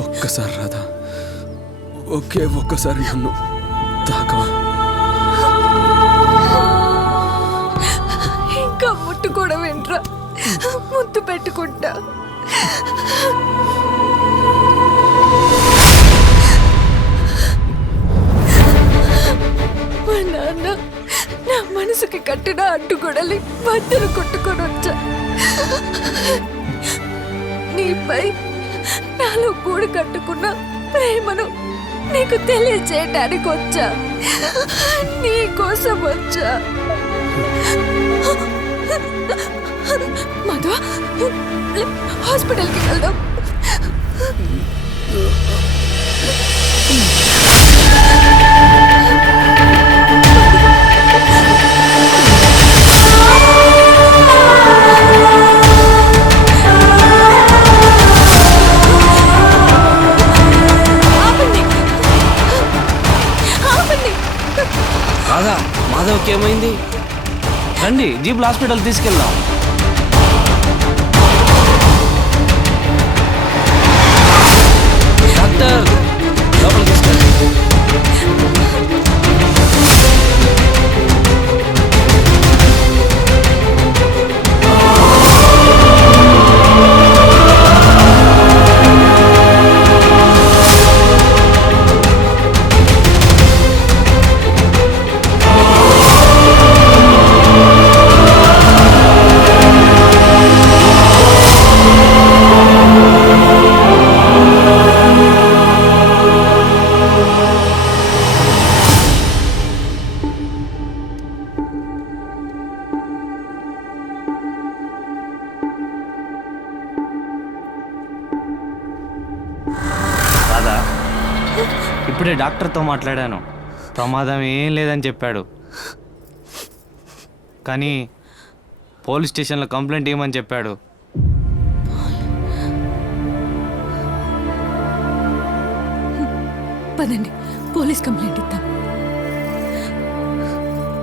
ఒక్కసారి రాదా? ఒకే ఒక్కసారి నన్ను తాకవా? ఇంకా ముట్టుకోవడం ఏంట్రా? ముద్దు పెట్టుకుంటా. మా నాన్న నా మనసుకి కట్టిన అడ్డుగొడలి బద్దలు కొట్టుకొని వచ్చా. నీపై నాలో కూడి కట్టుకున్న ప్రేమను నీకు తెలియచేయటానికి వచ్చా. నీ కోసం వచ్చా. మధు హాస్పిటల్కి వెళ్దాం. బాగా. మాధవ్కి ఏమైంది? రండి జీబుల్ హాస్పిటల్ తీసుకెళ్దాం. ఇప్పుడే డాక్టర్తో మాట్లాడాను. ప్రమాదం ఏం లేదని చెప్పాడు. కానీ పోలీస్ స్టేషన్లో కంప్లైంట్ ఇవ్వమని చెప్పాడు. పదండి పోలీస్ కంప్లైంట్ ఇద్దాం.